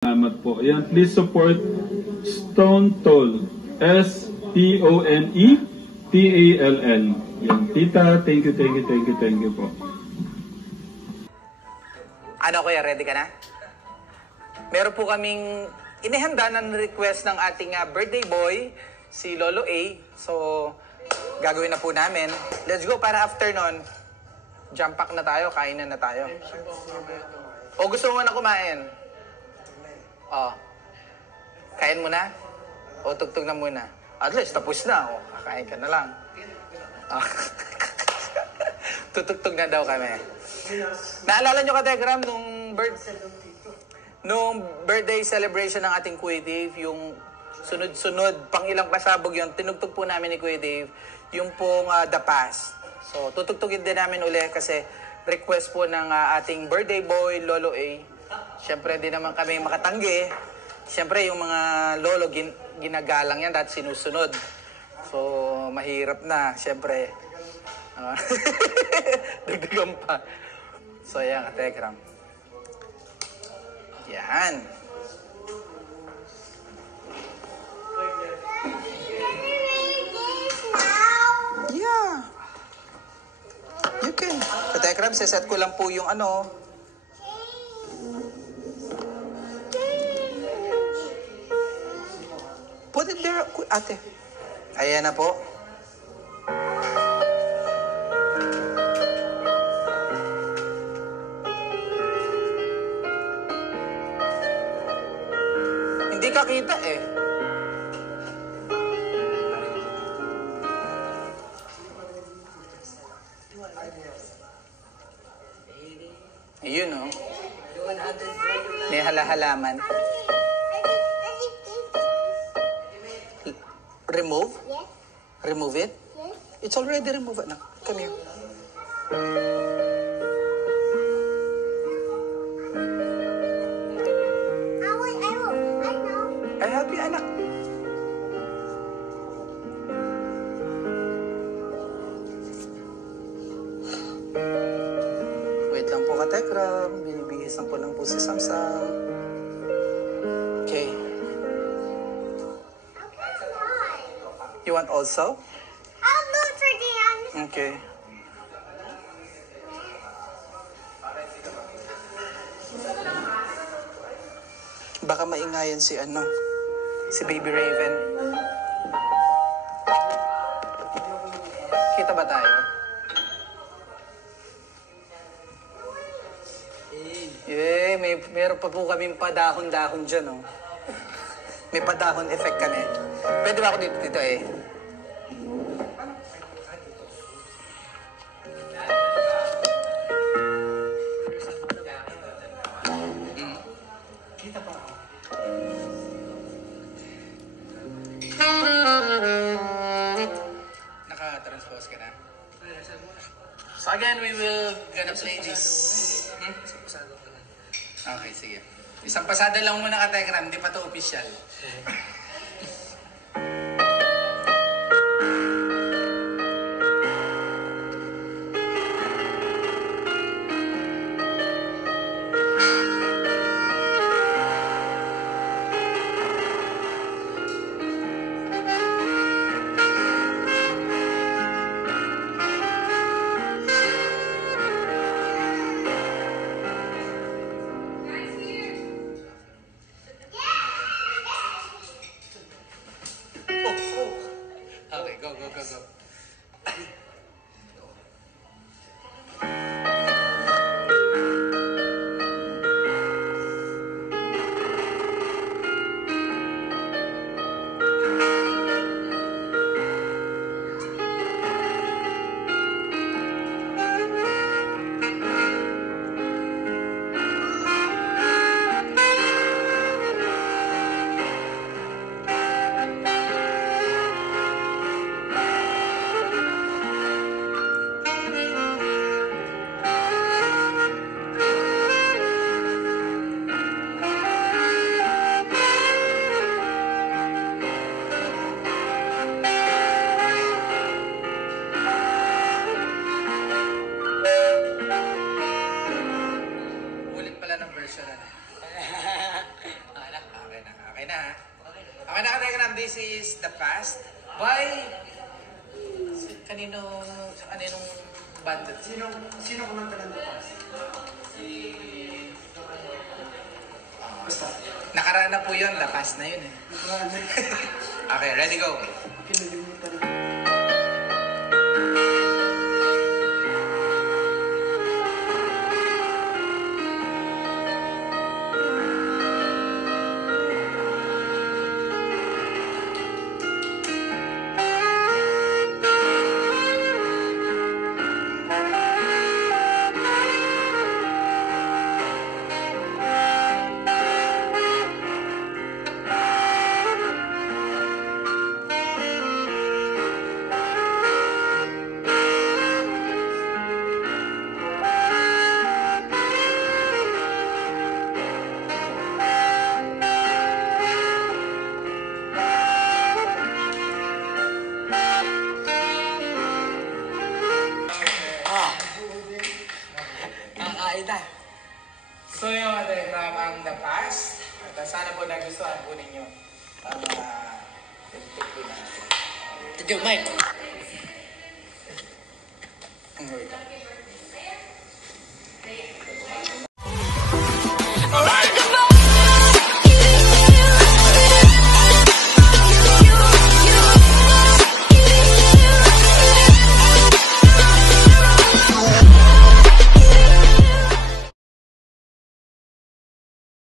Salamat po. Ayan, please support Stone Toll. STONETALL. Yan, tita, thank you po. Ano kuya, ready ka na? Meron po kaming inihanda na request ng ating birthday boy, si Lolo A. So, gagawin na po namin. Let's go para after nun, jump pack na tayo, kainan na tayo. O gusto mo na kumain? O, kain mo na? O tugtog na muna? At least, tapos na. O, kakain ka na lang. Tutugtog na daw kami. Naalala nyo ka, Tegram, nung birthday celebration ng ating Kuya Dave, yung sunod-sunod, pang ilang pasabog yun, tinugtog po namin ni Kuya Dave, yung pong The Past. So, tutugtugin din namin uli kasi request po ng ating birthday boy, Lolo A. Siyempre, di naman kami makatanggi. Siyempre, yung mga lolo, ginagalang yan dahil sinusunod. So, mahirap na, siyempre. Dagdagan pa. So, ayan, Kategram. Yan. Yeah. You can. Kategram, siset ko lang po yung Put it there, ate. Ayan na po. Hindi ka kita eh. Ayun oh. May halahalaman. Remove? Yes. Remove it? Yes. It's already removed. No, come here. I will. I know. I'll help you, anak. Wait lang po, Katekram. Binibihisan ko lang po si Samsam. Okay. You want also? I'll do it for Dion. Okay. Baka maingayan si Baby Raven. Kita ba tayo? Yay, meron pa po kaming padahon-dahon dyan, oh. May padahon effect kami. Pwede ba ako dito eh? Kita pa ako. Naka-transpose ka na? So again, we will gonna play this. Okay, sige. Isang pasada lang muna ka, Tegram. Hindi pa to official. this is The Past by... Kaninong banda? Sino kumanta ng The Past? Basta. Nakaraan na po yun, The Past na yun eh. Okay, ready, go. Kinalimutan na. So yung diagram ang The Past. At sana po nagustuhan po ninyo ang tip po natin. Thank you, Mike.